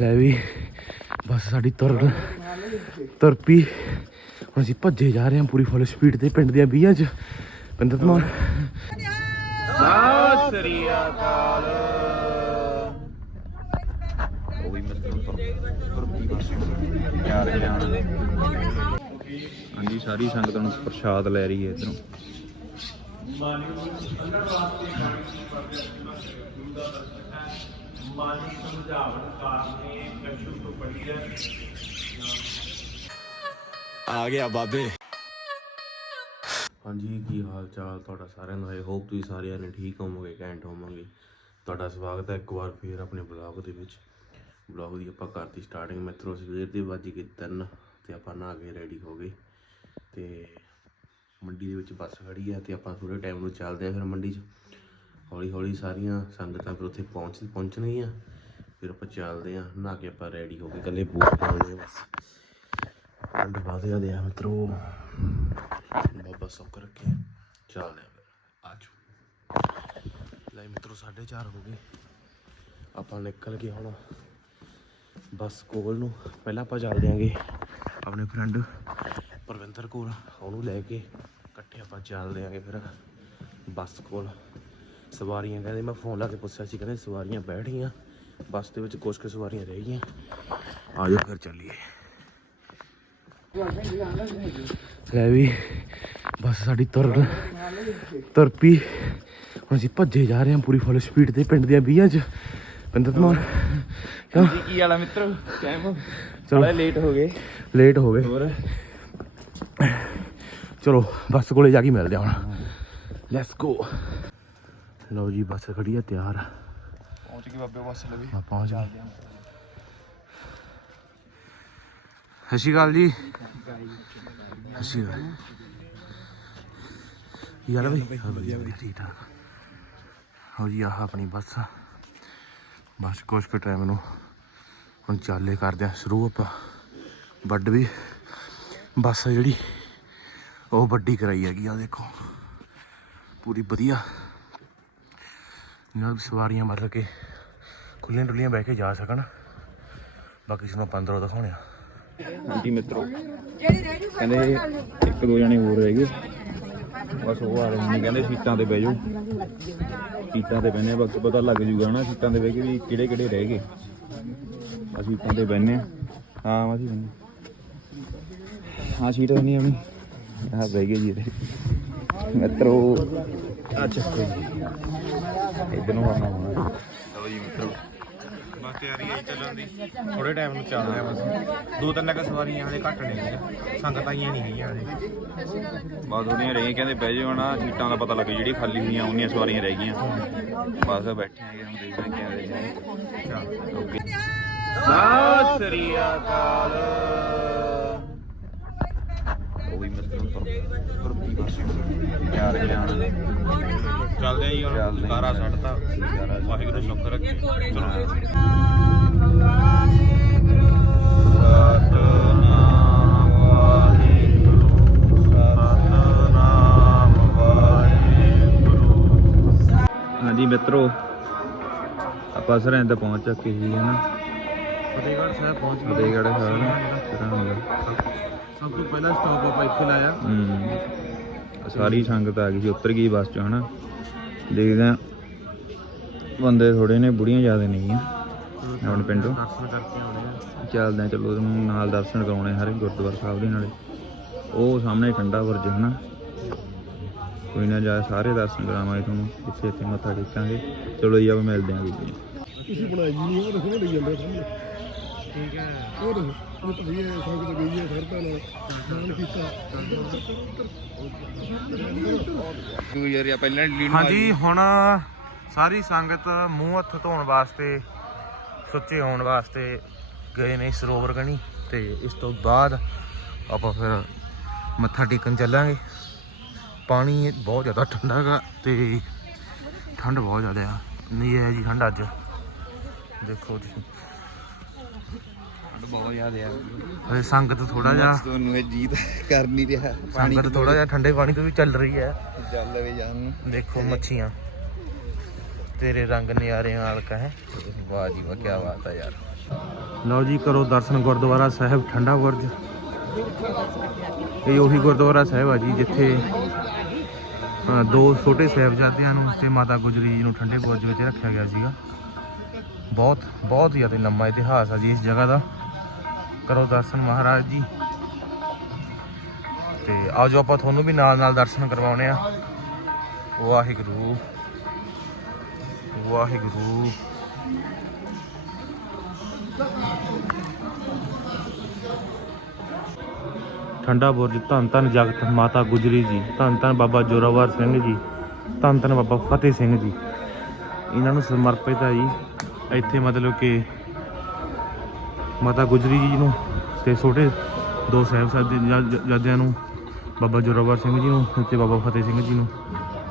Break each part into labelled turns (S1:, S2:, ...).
S1: ਲੈ ਵੀ, ਬਸ ਸਾਡੀ ਤੁਰ ਤੁਰ ਪਈ ਹੁਣ ਅਸੀਂ ਭੱਜੇ ਜਾ ਰਹੇ ਹਾਂ ਪੂਰੀ ਫੁੱਲ ਸਪੀਡ ਤੇ ਪਿੰਡ ਦੀਆਂ ਵੀਆਂ ਚ। ਪਿੰਡ ਤਮਾਨ ਸਤਿ ਸ੍ਰੀ ਅਕਾਲ।
S2: ਉਹ ਵੀ ਮਤਲਬ ਤੁਰਪੀ ਬਸ। ਜਾ ਰਹੇ ਹਾਂਜੀ, ਸਾਰੀ ਸੰਗਤ ਨੂੰ ਪ੍ਰਸ਼ਾਦ ਲੈ ਰਹੀ ਹੈ ਇਧਰੋਂ।
S1: ਆ ਗਿਆ ਬਾਬੇ। ਹਾਂਜੀ ਕੀ ਹਾਲ ਚਾਲ ਤੁਹਾਡਾ ਸਾਰਿਆਂ ਦਾ? ਆਈ ਹੋਪ ਤੁਸੀਂ ਸਾਰਿਆਂ ਨੇ ਠੀਕ ਹੋਵੋਗੇ ਕੈਂਟ ਹੋਵੋਗੇ। ਤੁਹਾਡਾ ਸਵਾਗਤ ਹੈ ਇੱਕ ਵਾਰ ਫੇਰ ਆਪਣੇ ਬਲੌਗ ਦੇ ਵਿੱਚ। ਬਲੌਗ ਦੀ ਆਪਾਂ ਕਰਤੀ ਸਟਾਰਟਿੰਗ ਮਿੱਤਰੋ ਸਵੇਰ ਦੇ ਵੱਜ ਗਏ ਤਿੰਨ ਤੇ ਆਪਾਂ ਨਹਾ ਕੇ ਰੈਡੀ ਹੋ ਗਏ। ਤੇ ਮੰਡੀ ਦੇ ਵਿੱਚ ਬੱਸ ਖੜੀ ਹੈ ਤੇ ਆਪਾਂ ਥੋੜੇ ਟਾਈਮ ਨੂੰ ਚੱਲਦੇ ਆ ਫਿਰ ਮੰਡੀ 'ਚ। ਹੌਲੀ ਹੌਲੀ ਸਾਰੀਆਂ ਸੰਗਤਾਂ ਫਿਰ ਉੱਥੇ ਪਹੁੰਚ ਪਹੁੰਚਣਗੀਆਂ। ਫਿਰ ਆਪਾਂ ਚੱਲਦੇ ਆ ਨਹਾ ਕੇ ਆਪਾਂ ਰੈਡੀ ਹੋ ਕੇ ਇਕੱਲੇ ਬੂਟ ਪਾਉਣੇ ਬਸ। ਠੰਡ ਵਾਧਿਆ ਜਾਂਦੇ ਆ ਮਿੱਤਰੋ। ਬਾਬਾ ਸੁੱਕ ਰੱਖੇ ਚੱਲਦੇ ਆ ਫਿਰ ਆਜੋ ਲੈ ਮਿੱਤਰੋ 4:30 ਹੋ ਗਏ। ਆਪਾਂ ਨਿਕਲ ਗਏ ਹੁਣ ਬੱਸ ਕੋਲ ਨੂੰ। ਪਹਿਲਾਂ ਆਪਾਂ ਚੱਲਦੇ ਆਂਗੇ ਆਪਣੇ ਫਰੈਂਡ ਪਰਵਿੰਦਰ ਕੋਲ। ਉਹਨੂੰ ਲੈ ਕੇ ਇਕੱਠੇ ਆਪਾਂ ਚੱਲਦੇ ਆਂਗੇ ਫਿਰ ਬੱਸ ਕੋਲ। ਸਵਾਰੀਆਂ ਕਹਿੰਦੇ ਮੈਂ ਫੋਨ ਲਾ ਕੇ ਪੁੱਛਿਆ ਸੀ ਕਹਿੰਦੇ ਸਵਾਰੀਆਂ ਬੈਠ ਗਈਆਂ ਬੱਸ ਦੇ ਵਿੱਚ ਕੁਝ ਕੁ ਸਵਾਰੀਆਂ ਰਹਿ ਗਈਆਂ। ਆਜੋ ਫਿਰ ਚੱਲੀਏ। ਲੈ ਵੀ ਬਸ ਸਾਡੀ ਤੁਰ ਤੁਰ ਪਈ ਹੁਣ ਅਸੀਂ ਭੱਜੇ ਜਾ ਰਹੇ ਹਾਂ ਪੂਰੀ ਫੁੱਲ ਸਪੀਡ ਤੇ ਪਿੰਡ ਦੀਆਂ ਵੀਆਂ ਚ। ਪਿੰਡ ਤਮਾਨ ਕਿਉਂ?
S2: ਕੀ ਵਾਲਾ ਮਿੱਤਰ? ਟਾਈਮ
S1: ਚਲੋ।
S2: ਲੇਟ ਹੋ ਗਏ।
S1: ਲੇਟ ਹੋ ਗਏ।
S2: ਹੋਰ?
S1: ਚਲੋ ਬੱਸ ਕੋਲੇ ਜਾ ਕੇ ਮਿਲਦੇ ਹਾਂ ਹੁਣ। ਲੈਟਸ ਗੋ ਲਓ ਜੀ ਬੱਸ ਖੜੀ ਹੈ ਤਿਆਰ
S2: ਪਹੁੰਚ ਗਏ ਬਾਬੇ ਬੱਸ ਲਵੇ
S1: ਆ ਪਹੁੰਚ ਗਏ ਸਤਿ ਸ਼੍ਰੀ ਅਕਾਲ ਜੀ। ਸਤਿ ਸ਼੍ਰੀ ਅਕਾਲ। ਹੈ ਬਈ? ਵਧੀਆ ਵਧੀਆ ਠੀਕ ਠਾਕ ਹੋ ਜੀ ਆਹ ਆਪਣੀ ਬੱਸ ਆ। ਬਸ ਕੁਛ ਕੁ ਟਾਈਮ ਨੂੰ ਹੁਣ ਚਾਲੇ ਕਰਦੇ ਆ। ਸ਼ੁਰੂ ਆਪਾਂ ਵੱਡ ਵੀ। ਬੱਸ ਆ ਜਿਹੜੀ ਉਹ ਵੱਡੀ ਕਰਾਈ ਹੈਗੀ ਆ ਦੇਖੋ। ਪੂਰੀ ਵਧੀਆ। ਨਾਲ ਸਵਾਰੀਆਂ ਮਰ ਕੇ ਖੁੱਲੀਆਂ ਡੁੱਲੀਆਂ ਬਹਿ ਕੇ ਜਾ ਸਕਣ। ਬਾਕੀ ਸਾਨੂੰ ਆਪਾਂ ਅੰਦਰੋਂ ਦਿਖਾਉਣੇ ਆ।
S2: ਹਾਂਜੀ ਮਿੱਤਰੋ ਕਹਿੰਦੇ ਇੱਕ ਦੋ ਜਣੇ ਹੋਰ ਰਹਿ ਗਏ ਬਸ ਉਹ ਆ ਰਹੇ ਨੇ ਕਹਿੰਦੇ ਸੀਟਾਂ ਤੇ ਬਹਿ ਜਾਓ। ਸੀਟਾਂ ਤੇ ਬਹਿਨੇ ਬਾਕੀ ਪਤਾ ਲੱਗ ਜੂਗਾ ਨਾ ਸੀਟਾਂ ਤੇ ਬਹਿ ਕੇ ਵੀ ਕਿਹੜੇ ਕਿਹੜੇ ਰਹਿ ਗਏ। ਅਸੀਂ ਸੀਟਾਂ ਤੇ ਬਹਿਨੇ ਆ। ਹਾਂ ਅਸੀਂ ਬਹਿਨੇ ਹਾਂ ਸੀਟ ਨਹੀਂ ਆਉਣੀ ਆ ਬਹਿ ਗਏ ਜੀ ਇਹਦੇ ਮਿੱਤਰੋ ਆ ਚੱਕੋ ਇਧਰ ਨੂੰ ਵਰਨਾ ਹੋਣਾ। ਲਓ ਜੀ ਮਿੱਤਰੋ।
S1: ਬਸ ਤਿਆਰੀ ਆਈ ਚੱਲਣ ਦੀ। ਥੋੜੇ ਟਾਈਮ ਨੂੰ ਚੱਲ ਰਿਹਾ ਬਸ। ਦੋ ਤਿੰਨ ਕ ਸਵਾਰੀਆਂ ਹਲੇ ਘੱਟ ਨੇ ਸੰਗਤਾਂ ਹੀ ਨਹੀਂ ਹੈਗੀਆਂ ਹਲੇ
S2: ਬਾਅਦ ਥੋੜੀਆਂ ਰਹਿ ਗਈਆਂ ਕਹਿੰਦੇ ਬਹਿ ਜਾਓ ਨਾ ਸੀਟਾਂ ਦਾ ਪਤਾ ਲੱਗ ਜਿਹੜੀ ਖਾਲੀ ਹੋਈਆਂ ਉਹਨੀਆਂ ਸਵਾਰੀਆਂ ਰਹਿ ਗਈਆਂ। ਬਸ ਬੈਠੇ ਹੁਣ ਦੇਖਦੇ ਹਾਂ ਕਿਵੇਂ ਦੇ ਓਕੇ।
S1: ਸਤਿ ਸ੍ਰੀ ਅਕਾਲ।
S2: ਬਸ ਜਾ ਰਹੇ ਹਾਂ
S1: ਚੱਲਦੇ ਆ ਜੀ ਹੁਣ। ਸਾਰਾ ਛੱਡਤਾ ਵਾਹਿਗੁਰੂ ਸ਼ੁਕਰ ਰੱਖੇ
S2: ਸਤਨਾਮ ਵਾਹਿਗੁਰੂ ਸਤਨਾਮ ਵਾਹਿਗੁਰੂ ਹਾਂਜੀ ਮਿੱਤਰੋ ਆਪਾਂ ਸਰਹੰਦ ਪਹੁੰਚ ਚੁੱਕੇ ਸੀ ਹਨਾ?
S1: ਫਤਿਹਗੜ੍ਹ ਸਾਹਿਬ ਪਹੁੰਚ ਗਏ।
S2: ਫਤਿਹਗੜ੍ਹ ਸਾਹਿਬ ਸਰਹੰਦ
S1: ਸਭ ਤੋਂ ਪਹਿਲਾ ਸਟਾਪ ਆਪਾਂ ਇੱਥੇ ਲਾਇਆ।
S2: ਹੂੰ। ਸਾਰੀ ਸੰਗਤ ਆ ਗਈ ਸੀ ਉਤਰ ਗਈ ਬੱਸ ਚੋਂ ਹਨਾ। ਦੇਖਦੇ ਆ ਬੰਦੇ ਥੋੜੇ ਨੇ ਬੁੜੀਆਂ ਜ਼ਿਆਦਾ ਨਹੀਂ ਆ ਆਪਣੇ ਪਿੰਡੋਂ।
S1: ਦਰਸ਼ਨ ਕਰਕੇ ਆਉਣੇ ਆ।
S2: ਚੱਲਦੇ ਆ ਚਲੋ ਤੁਹਾਨੂੰ ਨਾਲ ਦਰਸ਼ਨ ਕਰਾਉਣੇ ਹਰੇ ਗੁਰਦੁਆਰਾ ਸਾਹਿਬ ਦੇ ਨਾਲੇ। ਉਹ ਸਾਹਮਣੇ ਠੰਡਾ ਬੁਰਜ ਹਨਾ। ਕੋਈ ਨਾ ਜਾ ਸਾਰੇ ਦਰਸ਼ਨ ਕਰਾਵਾਂਗੇ ਤੁਹਾਨੂੰ ਪਿੱਛੇ ਇੱਥੇ ਮੱਥਾ ਟੇਕਾਂਗੇ। ਚਲੋ ਜੀ ਆਪਾਂ ਮਿਲਦੇ ਆਂ ਵੀਡੀਓ
S3: ਤੁਸੀਂ ਬਣਾਈ ਨਹੀਂ ਉਹ ਦੇਖੋ ਲਈ ਜਾਂਦੇ।
S1: ਠੀਕ ਹੈ।
S3: ਉਹ ਦੇਖੋ ਉਹ ਤਾਂ ਇਹ ਸੰਗਤ ਗਈ ਹੈ ਸਰਦਾ ਨਾਲ ਦਾਨ ਕੀਤਾ।
S2: ਤੂੰ ਯਾਰ ਪਹਿਲਾਂ ਲੀਨ
S1: ਹਾਂਜੀ ਹੁਣ ਸਾਰੀ ਸੰਗਤ ਮੂੰਹ ਹੱਥ ਧੋਣ ਵਾਸਤੇ ਸੁੱਚੇ ਹੋਣ ਵਾਸਤੇ ਗਏ ਨੇ ਸਰੋਵਰ ਕਣੀ ਤੇ ਇਸ ਤੋਂ ਬਾਅਦ ਆਪਾਂ ਫਿਰ ਮੱਥਾ ਟੇਕਣ ਚੱਲਾਂਗੇ। ਪਾਣੀ ਬਹੁਤ ਜ਼ਿਆਦਾ ਠੰਡਾ ਹੈਗਾ ਤੇ ਠੰਡ ਬਹੁਤ ਜ਼ਿਆਦਾ ਆ। ਨਹੀਂ ਹੈ ਜੀ ਠੰਡ ਅੱਜ। ਦੇਖੋ ਤੁਸੀਂ।
S2: ਬਹੁਤ ਯਾਦ ਆ।
S1: ਹਜੇ ਸੰਗਤ ਥੋੜਾ ਜਿਹਾ
S2: ਤੁਹਾਨੂੰ ਇਹ ਜੀਤ ਕਰ ਨਹੀਂ ਰਿਹਾ
S1: ਸੰਗਤ ਥੋੜਾ ਜਿਹਾ ਠੰਡੇ ਪਾਣੀ ਤੋਂ ਵੀ ਚੱਲ ਰਹੀ ਹੈ।
S2: ਚੱਲ ਵੇ ਜਾਨ ਨੂੰ।
S1: ਦੇਖੋ ਮੱਛੀਆਂ। ਤੇਰੇ ਰੰਗ ਨਿਆਰੇ ਨਾਲ ਕਹੇ ਵਾਹ ਜੀ ਵਾਹ ਕੀ ਬਾਤ ਹੈ ਯਾਰ। ਲਓ ਜੀ ਕਰੋ ਦਰਸ਼ਨ ਗੁਰਦੁਆਰਾ ਸਾਹਿਬ ਠੰਡਾ ਬੁਰਜ। ਇਹ ਉਹੀ ਗੁਰਦੁਆਰਾ ਸਾਹਿਬ ਆ ਜੀ ਜਿੱਥੇ ਦੋ ਛੋਟੇ ਸਾਹਿਬਜ਼ਾਦਿਆਂ ਨੂੰ ਤੇ ਮਾਤਾ ਗੁਜਰੀ ਜੀ ਨੂੰ ਠੰਡੇ ਬੁਰਜ ਵਿੱਚ ਰੱਖਿਆ ਗਿਆ ਸੀਗਾ। ਬਹੁਤ ਬਹੁਤ ਜ਼ਿਆਦਾ ਲੰਮਾ ਇਤਿਹਾਸ ਆ ਜੀ ਇਸ ਜਗ੍ਹਾ ਦਾ। ਕਰੋ ਦਰਸ਼ਨ ਮਹਾਰਾਜ ਜੀ। ਤੇ ਆਜੋ ਆਪਾਂ ਤੁਹਾਨੂੰ ਵੀ ਨਾਲ ਨਾਲ ਦਰਸ਼ਨ ਕਰਵਾਉਣੇ ਆ। ਵਾਹਿਗੁਰੂ। ਵਾਹਿਗੁਰੂ। ਠੰਡਾ ਬੁਰਜ, ਧੰਨ ਧੰਨ ਜਗਤ ਮਾਤਾ ਗੁਜਰੀ ਜੀ, ਧੰਨ ਧੰਨ ਬਾਬਾ ਜੋਰਾਵਰ ਸਿੰਘ ਜੀ, ਧੰਨ ਧੰਨ ਬਾਬਾ ਫਤਿਹ ਸਿੰਘ ਜੀ। ਇਹਨਾਂ ਨੂੰ ਸਮਰਪਿਤ ਹੈ ਜੀ। ਇੱਥੇ ਮਤਲਬ ਕਿ ਮਾਤਾ ਗੁਜਰੀ ਜੀ ਨੂੰ ਤੇ ਛੋਟੇ ਦੋ ਸਾਹਿਬਜ਼ਾਦਿਆਂ ਨੂੰ ਬਾਬਾ ਜੋਰਾਵਰ ਸਿੰਘ ਜੀ ਨੂੰ ਤੇ ਬਾਬਾ ਫਤਿਹ ਸਿੰਘ ਜੀ ਨੂੰ।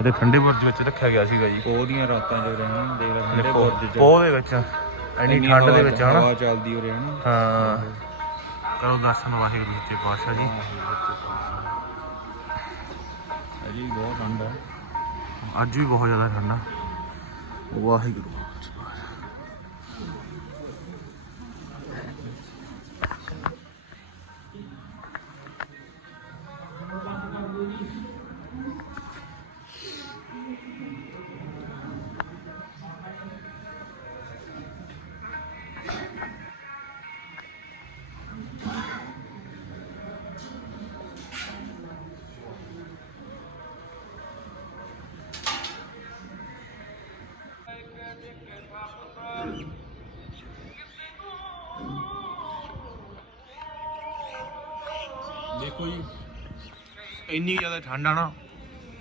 S1: ਅਤੇ ਠੰਡੇ ਬੁਰਜ ਵਿੱਚ ਰੱਖਿਆ ਗਿਆ ਸੀਗਾ ਜੀ।
S2: ਉਹਦੀਆਂ ਰਾਤਾਂ ਜੋ ਰਹਿਣ ਦੇਖ ਲੈ ਠੰਡੇ ਬੁਰਜ ਚ।
S1: ਪੋਹ ਦੇ ਵਿੱਚ। ਇੰਨੀ ਠੰਡ ਦੇ ਵਿੱਚ ਹਨਾ?
S2: ਹਵਾ ਚੱਲਦੀ ਹੋ ਰਹਿਣ
S1: ਹਾਂ। ਕਰੋ ਦਰਸ਼ਨ ਵਾਹਿਗੁਰੂ ਜੀ ਪਾਤਸ਼ਾਹ ਜੀ।
S2: ਅਜੀ ਬਹੁਤ ਠੰਡ ਹੈ
S1: ਅੱਜ ਵੀ ਬਹੁਤ ਜ਼ਿਆਦਾ ਠੰਡਾ ਵਾਹਿਗੁਰੂ। ਦੇਖੋ ਜੀ ਇੰਨੀ ਜ਼ਿਆਦਾ ਠੰਡ ਆ ਨਾ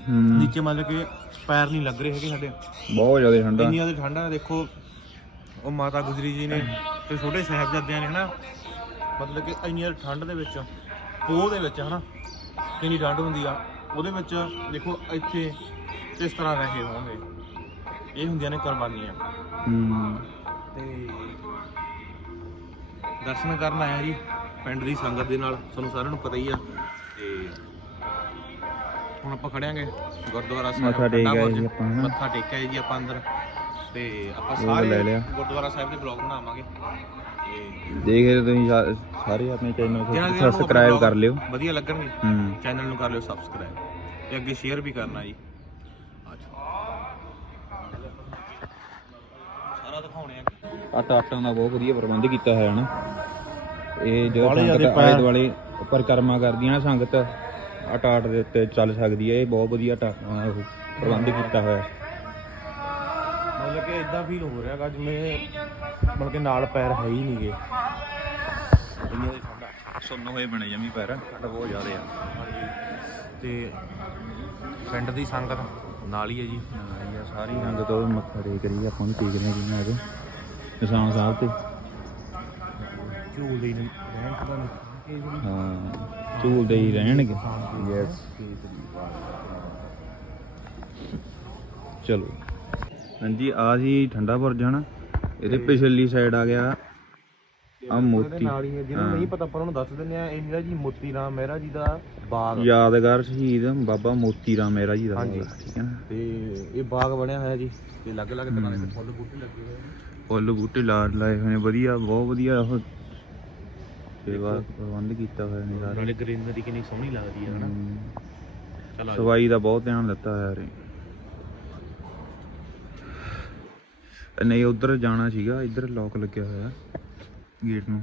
S2: ਹੂੰ।
S1: ਨੀਚੇ ਮਤਲਬ ਕਿ ਪੈਰ ਨਹੀਂ ਲੱਗ ਰਹੇ ਹੈਗੇ ਸਾਡੇ।
S2: ਬਹੁਤ ਜ਼ਿਆਦਾ ਠੰਡਾ
S1: ਇੰਨੀ ਜ਼ਿਆਦਾ ਠੰਡ ਆ ਦੇਖੋ ਉਹ ਮਾਤਾ ਗੁਜਰੀ ਜੀ ਨੇ ਤੇ ਛੋਟੇ ਸਾਹਿਬਜ਼ਾਦਿਆਂ ਨੇ ਹਨਾ ਮਤਲਬ ਕਿ ਇੰਨੀ ਜ਼ਿਆਦਾ ਠੰਡ ਦੇ ਵਿੱਚ ਪੋਹ ਦੇ ਵਿੱਚ ਹਨਾ ਕਿੰਨੀ ਠੰਡ ਹੁੰਦੀ ਆ ਉਹਦੇ ਵਿੱਚ ਦੇਖੋ ਇੱਥੇ ਕਿਸ ਤਰ੍ਹਾਂ ਰਹੇ ਹੋਣਗੇ। ਇਹ ਹੁੰਦੀਆਂ ਨੇ ਕੁਰਬਾਨੀਆਂ।
S2: ਹੂੰ।
S1: ਤੇ ਦਰਸ਼ਨ ਕਰਨ ਆਇਆ ਜੀ। ਪਿੰਡ ਦੀ ਸੰਗਤ ਦੇ ਨਾਲ ਤੁਹਾਨੂੰ ਸਾਰਿਆਂ ਨੂੰ ਪਤਾ ਹੀ ਆ। ਤੇ ਹੁਣ ਆਪਾਂ ਖੜਿਆਂਗੇ ਗੁਰਦੁਆਰਾ ਸਾਹਿਬ
S2: ਮੱਥਾ ਟੇਕ ਆਏ। ਜੀ ਆਪਾਂ, ਹਨਾ।
S1: ਮੱਥਾ ਟੇਕਿਆ ਜੀ ਆਪਾਂ ਅੰਦਰ। ਤੇ ਆਪਾਂ
S2: ਉਹ ਲੈ
S1: ਸਾਰੇ
S2: ਲਿਆ।
S1: ਗੁਰਦੁਆਰਾ ਸਾਹਿਬ ਦੇ ਬਲੌਗ ਬਣਾਵਾਂਗੇ। ਤੇ
S2: ਦੇਖ ਰਹੇ ਤੁਸੀਂ ਸਾ- ਸਾਰੇ ਆਪਣੇ ਚੈਨਲ
S1: ਜਿਹਨਾਂ
S2: ਨੂੰ ਸਬਸਕ੍ਰਾਈਬ
S1: ਆਪਣੇ
S2: ਕਰ ਲਿਓ।
S1: ਵਧੀਆ ਲੱਗਣਗੇ
S2: ਹੂੰ।
S1: ਚੈਨਲ ਨੂੰ ਕਰ ਲਿਓ ਸਬਸਕ੍ਰਾਈਬ ਤੇ ਅੱਗੇ ਸ਼ੇਅਰ ਵੀ ਕਰਨਾ ਜੀ। ਆਜੋ ਸਾਰਾ ਦਿਖਾਉਣੇ ਆ।
S2: ਆ ਟਾਟਾਂ ਦਾ ਬਹੁਤ ਵਧੀਆ ਪ੍ਰਬੰਧ ਕੀਤਾ ਹੋਇਆ ਨਾ। ਇਹ ਜੋ
S1: ਬਾਹਲੇ
S2: ਸੰਗਤ
S1: ਜ਼ਿਆਦੇ
S2: ਆਲੇ
S1: ਪੈਰ-
S2: ਦੁਆਲੇ ਪਰਿਕਰਮਾ ਕਰਦੀਆਂ ਨਾ ਸੰਗਤ ਆ ਟਾਟ ਦੇ ਉੱਤੇ ਚੱਲ ਸਕਦੀ ਹੈ ਇਹ ਬਹੁਤ ਵਧੀਆ ਟਾ- ਅਹ ਉਹ ਪ੍ਰਬੰਧ ਕੀਤਾ ਹੋਇਆ
S1: ਮਤਲਬ ਕਿ ਇਦਾਂ ਫੀਲ ਹੋ ਰਿਹਾਗਾ ਜਿਵੇਂ ਮਤਲਬ ਕਿ ਨਾਲ ਪੈਰ ਹੈ ਹੀ ਨਹੀਂਗੇ। ਇੰਨੀ ਦੀ ਠੰਡਾ
S2: ਸੁੰਨ ਹੋਏ ਬਣੇ ਜਮੀ ਪੈਰ ਠੰਡ ਬਹੁਤ ਜ਼ਿਆਦਾ ਆ।
S1: ਤੇ ਪਿੰਡ ਦੀ ਸੰਗਤ ਨਾਲ ਹੀ ਹੈ ਜੀ?
S2: ਆ ਸਾਰੀ ਸੰਗਤ ਉਹ ਮੱਥਾ ਟੇਕ ਰਹੀ ਆ, ਆਪਾਂ ਵੀ ਟੇਕਦੇ ਹਾਂ ਜਿਵੇਂ ਅੱਜ ਨਿਸ਼ਾਨ ਸਾਹਿਬ ਤੇ।
S1: ਝੂਲਦੇ ਹੀ ਰਹਿਣ ਪਤਾ ਨਹੀਂ
S2: ਹਾਂ ਝੂਲਦੇ ਹੀ ਰਹਿਣਗੇ। ਯੈਸ ਚਲੋ। ਹਾਂਜੀ ਆ ਜੀ ਠੰਡਾ ਬੁਰਜ ਹਨਾ? ਇਹਦੇ ਪਿਛਲੀ ਸਾਈਡ ਆ ਗਿਆ। ਆ ਮੋਤੀ।
S1: ਜਿਹਨੂੰ। ਨਹੀਂ ਪਤਾ ਆਪਾਂ ਉਹਨੂੰ ਦੱਸ ਦਿੰਦੇ ਆ ਇਹ ਜੀ ਮੋਤੀ ਰਾਮ ਮਹਿਰਾ ਜੀ ਦਾ ਬਾਗ।
S2: ਯਾਦਗਾਰ ਸ਼ਹੀਦ ਬਾਬਾ ਮੋਤੀ ਰਾਮ ਮਹਿਰਾ ਜੀ ਦਾ
S1: ਹਾਂਜੀ।
S2: ਠੀਕ ਹੈ ਨਾ?
S1: ਤੇ ਇਹ ਬਾਗ ਬਣਿਆ ਹੋਇਆ ਜੀ। ਤੇ ਅਲੱਗ-ਅਲੱਗ ਤਰ੍ਹਾਂ ਦੇ ਫੁੱਲ ਬੂਟੇ ਲੱਗੇ ਹੋਏ ਨੇ।
S2: ਫੁੱਲ ਬੂਟੇ ਲਾਏ ਹੋਏ ਨੇ ਵਧੀਆ ਬਹੁਤ ਵਧੀਆ ਉਹ ਸੇਵਾ ਪ੍ਰਬੰਧ ਕੀਤਾ ਹੋਇਆ ਨੇ ਸਾਰੇ।
S1: ਨਾਲੇ ਗ੍ਰੀਨਰੀ ਕਿੰਨੀ ਸੋਹਣੀ ਲੱਗਦੀ ਹੈ ਹਨਾ?
S2: ਹਮ,
S1: ਚਲ ਆ
S2: ਸਫ਼ਾਈ ਦਾ ਬਹੁਤ ਧਿਆਨ ਦਿੱਤਾ ਹੋਇਆ ਰੇ ਨਹੀਂ ਉਧਰ ਜਾਣਾ ਸੀਗਾ। ਇੱਧਰ ਲੋਕ ਲੱਗਿਆ ਹੋਇਆ ਗੇਟ ਨੂੰ।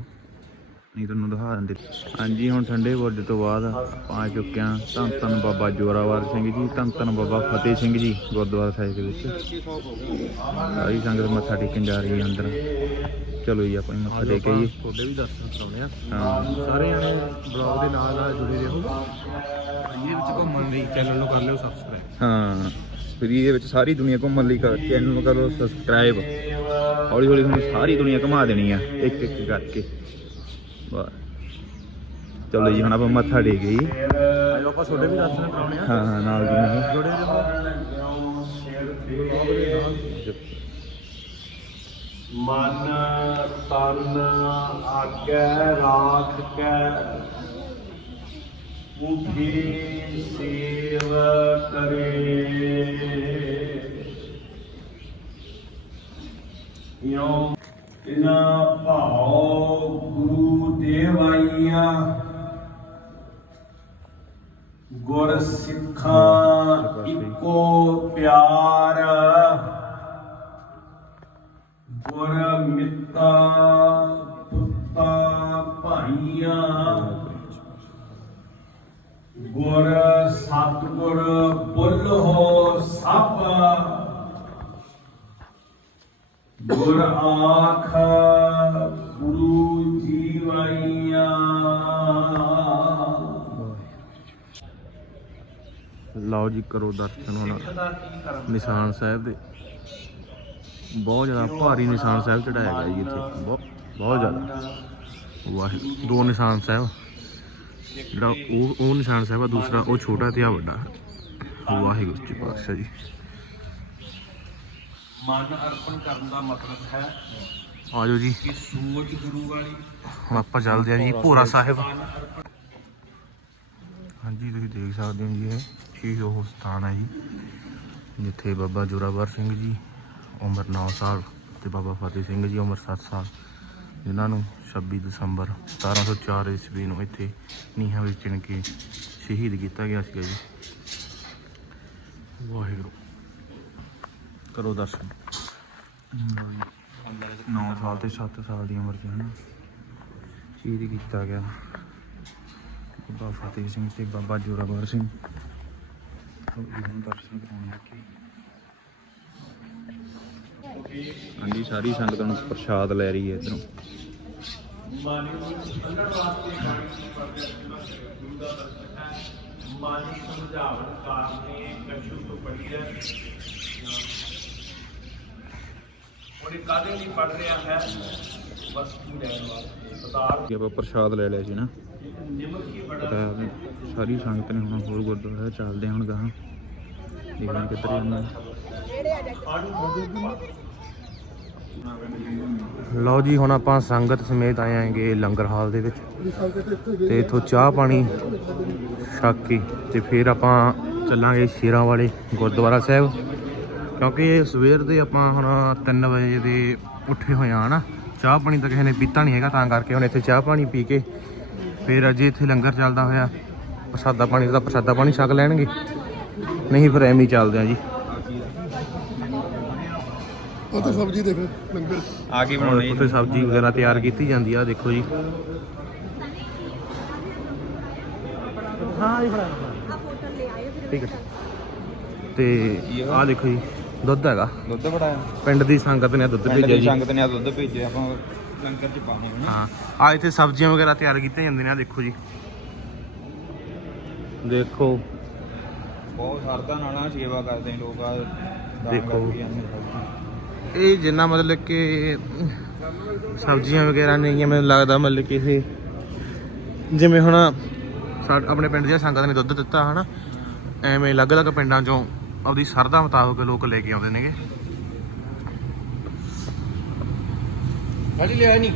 S2: ਨਹੀਂ ਤੁਹਾਨੂੰ ਦਿਖਾ ਦਿੰਦੇ। ਹਾਂਜੀ ਹੁਣ ਠੰਡੇ ਬੁਰਜ ਤੋਂ ਬਾਅਦ ਆ ਚੁੱਕੇ ਹਾਂ ਧੰਨ ਧੰਨ ਬਾਬਾ ਜੋਰਾਵਰ ਸਿੰਘ ਜੀ ਧੰਨ ਧੰਨ ਬਾਬਾ ਫਤਿਹ ਸਿੰਘ ਜੀ ਗੁਰਦੁਆਰਾ ਸਾਹਿਬ ਦੇ ਵਿੱਚ। ਸਾਰੀ ਸੰਗਤ ਮੱਥਾ ਟੇਕਣ ਜਾ ਰਹੀ ਹੈ ਅੰਦਰ। ਚਲੋ ਜੀ ਆਪਾਂ ਮੱਥਾ ਟੇਕ ਆਈਏ।
S1: ਤੁਹਾਡੇ ਵੀ ਦਰਸ਼ਨ ਕਰਾਉਣੇ ਆ
S2: ਹਾਂ।
S1: ਸਾਰੇ ਜਣੇ ਬਲੌਗ ਦੇ ਨਾਲ ਨਾਲ ਜੁੜੇ ਰਹੋ। ਇਹਦੇ ਵਿੱਚ ਘੁੰਮਣ ਲਈ ਚੈਨਲ ਨੂੰ ਕਰ ਲਿਓ ਸਬਸਕ੍ਰਾਈਬ
S2: ਹਾਂ ਫਿਰ ਇਹਦੇ ਵਿੱਚ ਸਾਰੀ ਦੁਨੀਆ ਘੁੰਮਣ ਲਈ ਚੈਨਲ ਨੂੰ ਕਰੋ ਸਬਸਕ੍ਰਾਈਬ ਹੌਲੀ ਹੌਲੀ ਤੁਹਾਨੂੰ ਸਾਰੀ ਦੁਨੀਆ ਘੁਮਾ ਦੇਣੀ ਆ ਇੱਕ ਇੱਕ ਕਰਕੇ। ਚਲੋ ਜੀ, ਹੁਣ ਆਪਾਂ ਮੱਥਾ ਟੇਕ ਗਈ
S1: ਆਜੋ ਆਪਾਂ ਤੁਹਾਡੇ ਵੀ ਦਰਸ਼ਨ ਕਰਾਉਣੇ ਆ
S2: ਹਾਂ ਹਾਂ, ਨਾਲ ਦੀ ਨਾਲ।
S1: ਜੁੜੇ ਰਹੋ
S3: ਮਨ ਤਨ ਆਗੈ ਰਾਖ ਕੈ ਮੁਖੀ ਸੇਵ ਕਰੇ।
S4: ਸਤਿਗੁਰ ਬੁੱਲ ਹੋ ਸਭ। ਗੁਰ ਆਖ ਗੁਰੂ ਜੀਵਾਈਆਂ।
S1: ਲਓ ਜੀ ਕਰੋ ਦਰਸ਼ਨ ਹੁਣ। ਨਿਸ਼ਾਨ ਸਾਹਿਬ ਦੇ। ਬਹੁਤ ਜ਼ਿਆਦਾ ਭਾਰੀ ਨਿਸ਼ਾਨ ਸਾਹਿਬ ਚੜਾਇਆ ਗਿਆ ਜੀ ਇੱਥੇ। ਬਹੁਤ ਬਹੁਤ ਜ਼ਿਆਦਾ। ਵਾਹਿਗੁਰੂ। ਦੋ ਨਿਸ਼ਾਨ ਸਾਹਿਬ। ਜਿਹੜਾ ਉਹ ਉਹ ਨਿਸ਼ਾਨ ਸਾਹਿਬ ਆ ਦੂਸਰਾ ਉਹ ਛੋਟਾ ਤੇ ਆ ਵੱਡਾ। ਵਾਹਿਗੁਰੂ ਜੀ ਪਾਤਸ਼ਾਹ ਜੀ।
S4: ਮਨ ਅਰਪਣ ਕਰਨ ਦਾ ਮਤਲਬ ਹੈ
S1: ਆਜੋ ਜੀ।
S4: ਕਿ ਸੋਚ ਗੁਰੂ ਵਾਲੀ
S1: ਹੁਣ ਆਪਾਂ ਚੱਲਦੇ ਆ ਜੀ ਭੋਰਾ ਸਾਹਿਬ। ਹਾਂਜੀ ਤੁਸੀਂ ਦੇਖ ਸਕਦੇ ਹੋ ਜੀ ਇਹ ਠੀਕ ਉਹ ਸਥਾਨ ਹੈ ਜੀ ਜਿੱਥੇ ਬਾਬਾ ਜੋਰਾਵਰ ਸਿੰਘ ਜੀ ਉਮਰ 9 ਸਾਲ ਤੇ ਬਾਬਾ ਫਤਿਹ ਸਿੰਘ ਜੀ ਉਮਰ 7 ਸਾਲ ਜਿਨ੍ਹਾਂ ਨੂੰ 26 ਦਸੰਬਰ 1704 ਈਸਵੀ ਨੂੰ ਇੱਥੇ ਨੀਹਾਂ ਵਿੱਚ ਚਿਣ ਕੇ ਸ਼ਹੀਦ ਕੀਤਾ ਗਿਆ ਸੀਗਾ ਜੀ। ਵਾਹਿਗੁਰੂ। ਕਰੋ ਦਰਸ਼ਨ। 9 ਸਾਲ ਤੇ 7 ਸਾਲ ਦੀ ਉਮਰ 'ਚ ਹਨਾ। ਸ਼ਹੀਦ ਕੀਤਾ ਗਿਆ। ਬਾਬਾ ਫਤਿਹ ਸਿੰਘ ਤੇ ਬਾਬਾ ਜੋਰਾਵਰ ਸਿੰਘ। ਤੋਂ ਇਹਨਾਂ ਦਰਸ਼ਨ ਕਰਾਉਣ ਲੱਗੇ।
S2: ਹਾਂਜੀ, ਸਾਰੀ ਸੰਗਤ ਨੂੰ ਪ੍ਰਸ਼ਾਦ ਲੈ ਰਹੀ ਹੈ ਇਧਰੋਂ।
S4: ਮਨ ਸਮਝਾਵਣ ਕਾਰਨੇ ਕਛੂ ਤੋਂ ਪੜੀ ਹੈ ਉਹਨੇ ਕਾਦੇ ਲਈ ਪੜ ਰਿਹਾ ਹੈ ਵਸਤੂ ਲੈਣ ਵਾਸਤੇ ਪਦਾਰਥ
S2: ਆਪਾਂ ਪ੍ਰਸ਼ਾਦ ਲੈ ਲਿਆ ਸੀ ਨਾ। ਪਤਾ ਸਾਰੀ ਸੰਗਤ ਨੇ ਹੁਣ ਹੋਰ ਗੁਰਦੁਆਰਾ ਚੱਲਦੇ ਹੁਣ ਗਾਂ ਦੇਖਦੇ ਹਾਂ ਕਿੱਧਰ ਜਾਣਾ
S1: ਲਓ ਜੀ, ਹੁਣ ਆਪਾਂ ਸੰਗਤ ਸਮੇਤ ਆਏ ਆਂਗੇ ਲੰਗਰ ਹਾਲ ਦੇ ਵਿੱਚ। ਤੇ ਇਥੋਂ ਚਾਹ ਪਾਣੀ ਛੱਕ ਕੇ, ਤੇ ਫਿਰ ਆਪਾਂ ਚੱਲਾਂਗੇ ਸ਼ੇਰਾਂ ਵਾਲੇ ਗੁਰਦੁਆਰਾ ਸਾਹਿਬ। ਕਿਉਂਕਿ ਸਵੇਰ ਦੇ ਆਪਾਂ ਹੁਣ 3 ਵਜੇ ਦੇ ਉੱਠੇ ਹੋਏ ਆ ਨਾ, ਚਾਹ ਪਾਣੀ ਤਾਂ ਕਿਸੇ ਨੇ ਪੀਤਾ ਨਹੀਂ ਹੈਗਾ, ਤਾਂ ਕਰਕੇ ਹੁਣ ਇੱਥੇ ਚਾਹ ਪਾਣੀ ਪੀ ਕੇ ਫਿਰ ਅਜੇ ਇੱਥੇ ਲੰਗਰ ਚੱਲਦਾ ਹੋਇਆ। ਪ੍ਰਸਾਦਾ ਪਾਣੀ ਦਾ ਪ੍ਰਸਾਦਾ ਪਾਣੀ ਛਕ ਲੈਣਗੇ। ਨਹੀਂ ਫਿਰ ਐਵੇਂ ਹੀ ਚੱਲਦੇ ਆ ਜੀ।
S3: ਉਹ ਤਾਂ ਸਬਜ਼ੀ ਦੇਖ ਲੰਗਰ।
S2: ਆ ਕੀ
S1: ਹੁਣ ਉੱਥੇ ਸਬਜ਼ੀ ਵਗੈਰਾ ਤਿਆਰ ਕੀਤੀ ਜਾਂਦੀ ਆ ਦੇਖੋ ਜੀ। ਹਾਂ ਜੀ ਠੀਕ ਹੈ। ਤੇ ਆ ਦੇਖੋ ਜੀ ਦੁੱਧ ਹੈਗਾ।
S2: ਦੁੱਧ ਬੜਾਇਆ
S1: ਪਿੰਡ ਦੀ ਸੰਗਤ ਨੇ ਦੁੱਧ
S2: ਪਿੰਡ
S1: ਭੇਜਿਆ
S2: ਦੀ
S1: ਜੀ।
S2: ਸੰਗਤ ਨੇ ਆਹ ਦੁੱਧ ਭੇਜਿਆ ਆਪਾਂ ਲੰਗਰ ਚ ਪਾਣੇ
S1: ਹਾਂ ਆ ਇੱਥੇ ਸਬਜ਼ੀਆਂ ਵਗੈਰਾ ਤਿਆਰ ਕੀਤੀਆਂ ਜਾਂਦੀਆਂ ਨੇ ਆ ਦੇਖੋ ਜੀ। ਦੇਖੋ।
S2: ਬਹੁਤ ਸਰਦਾ ਨਾਲ ਸੇਵਾ ਕਰਦੇ ਨੇ ਲੋਕ ਆ
S1: ਦੇਖੋ। ਇਹ ਜਿੰਨਾ ਮਤਲਬ ਕਿ ਸਬਜ਼ੀਆਂ ਵਗੈਰਾ ਨਹੀਂ ਮੈਨੂੰ ਲੱਗਦਾ ਮਤਲਬ ਕਿ ਇਹ ਜਿਵੇਂ ਹੁਣ ਆਪਣੇ ਪਿੰਡ ਦੀਆਂ ਸੰਗਤਾਂ ਨੇ ਦੁੱਧ ਦਿੱਤਾ, ਹਨਾ? ਐਵੇਂ ਅਲੱਗ-ਅਲੱਗ ਪਿੰਡਾਂ ਚੋਂ ਆਪਦੀ ਸਰਦਾ ਮੁਤਾਬਕ ਲੋਕ ਲੈ ਕੇ ਆਉਂਦੇ ਨੇਗੇ।
S2: ਗਾੜੀ ਲਿਆ ਨਹੀਂ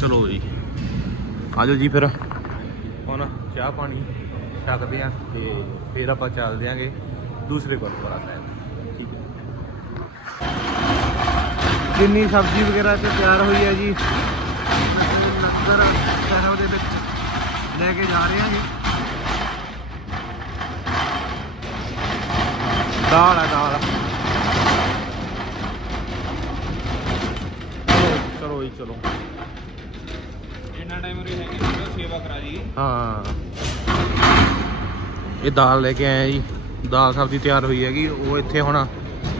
S1: ਚਲੋ ਜੀ। ਆਜੋ ਜੀ ਫਿਰ। ਹੁਣ ਚਾਹ ਪਾਣੀ ਛਕਦੇ ਆ ਤੇ ਫਿਰ ਆਪਾਂ ਚੱਲਦੇ ਆਂਗੇ ਦੂਸਰੇ ਗੁਰਦੁਆਰਾ ਸਾਹਿਬ। ਠੀਕ ਹੈ। ਜਿੰਨੀ ਸਬਜ਼ੀ ਵਗੈਰਾ ਤੇ ਤਿਆਰ ਹੋਈ ਹੈ ਜੀ ਲੰਗਰ ਸਾਹਿਬ ਦੇ ਵਿੱਚ ਲੈ ਕੇ ਜਾ ਰਹੇ ਆਂਗੇ ਦਾਲ ਹੈ ਦਾਲ। ਚਲੋ ਜੀ ਚਲੋ।
S2: ਇੰਨਾ ਟਾਈਮ ਰਹੀ ਹੈਗੀ ਸੇਵਾ ਕਰਾ ਜੀ
S1: ਹਾਂ। ਇਹ ਦਾਲ ਲੈ ਕੇ ਆਏ ਆ ਜੀ। ਦਾਲ ਸਬਜ਼ੀ ਤਿਆਰ ਹੋਈ ਹੈਗੀ, ਉਹ ਇੱਥੇ ਹੁਣ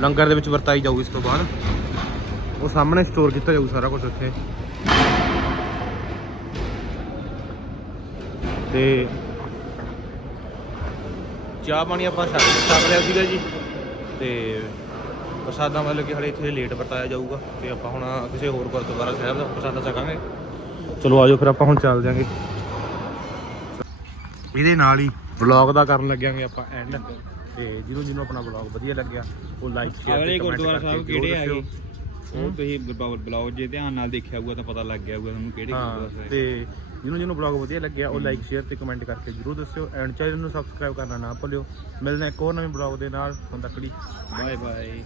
S1: ਲੰਗਰ ਦੇ ਵਿੱਚ ਵਰਤਾਈ ਜਾਊਗੀ ਇਸ ਤੋਂ ਬਾਅਦ। ਉਹ ਸਾਹਮਣੇ ਸਟੋਰ ਕੀਤਾ ਜਾਊ ਸਾਰਾ ਕੁਝ ਉੱਥੇ ਤੇ ਚਾਹ ਪਾਣੀ ਆਪਾਂ ਛਕ ਛਕ ਲਿਆ ਸੀਗਾ ਜੀ। ਤੇ ਪ੍ਰਸਾਦਾ ਮਤਲਬ ਕਿ ਹਲੇ ਇੱਥੇ ਲੇਟ ਵਰਤਾਇਆ ਜਾਊਗਾ। ਤੇ ਆਪਾਂ ਹੁਣ ਕਿਸੇ ਹੋਰ ਗੁਰਦੁਆਰਾ ਸਾਹਿਬ ਦਾ ਪ੍ਰਸਾਦਾ ਛਕਾਂਗੇ। ਚਲੋ ਆਜੋ ਫਿਰ ਆਪਾਂ ਹੁਣ ਚੱਲ ਜਾਾਂਗੇ। ਇਹਦੇ ਨਾਲ ਹੀ ਵਲੌਗ ਦਾ ਕਰਨ ਲੱਗਿਆਂਗੇ ਆਪਾਂ ਐਂਡ ਤੇ ਜਿਹਨੂੰ ਜਿਹਨੂੰ ਆਪਣਾ ਵਲੌਗ ਵਧੀਆ ਲੱਗਿਆ ਉਹ ਲਾਈਕ ਸ਼ੇਅਰ
S2: ਅਗਲੇ
S1: ਤੇ ਕਮੈਂਟ
S2: ਗੁਰਦੁਆਰਾ
S1: ਕਰਕੇ
S2: ਸਾਹਿਬ ਕਿਹੜੇ। ਹੈਗੇ ਉਹ ਤੁਸੀਂ ਬਲੌਗ ਜੇ ਧਿਆਨ ਨਾਲ ਦੇਖਿਆ ਹੋਊਗਾ ਤਾਂ ਪਤਾ ਲੱਗ ਗਿਆ ਹੋਊਗਾ ਤੁਹਾਨੂੰ ਕਿਹੜੇ ਗੁਰਦੁਆਰਾ
S1: ਹਾਂ
S2: ਸਾਹਿਬ।
S1: ਤੇ ਜਿਹਨੂੰ ਜਿਹਨੂੰ ਬਲੌਗ ਵਧੀਆ ਲੱਗਿਆ ਉਹ ਲਾਈਕ ਸ਼ੇਅਰ ਤੇ ਕਮੈਂਟ ਕਰਕੇ ਜਰੂਰ ਦੱਸਿਓ। ਐਂਡ ਚੈਨਲ ਨੂੰ ਸਬਸਕ੍ਰਾਈਬ ਕਰਨਾ ਨਾ ਭੁੱਲਿਓ। ਮਿਲਦੇ ਹਾਂ ਇੱਕ ਹੋਰ ਨਵੇਂ ਬਲੌਗ ਦੇ ਨਾਲ। ਹੁਣ ਤੱਕ ਲਈ ਬਾਏ ਬਾਏ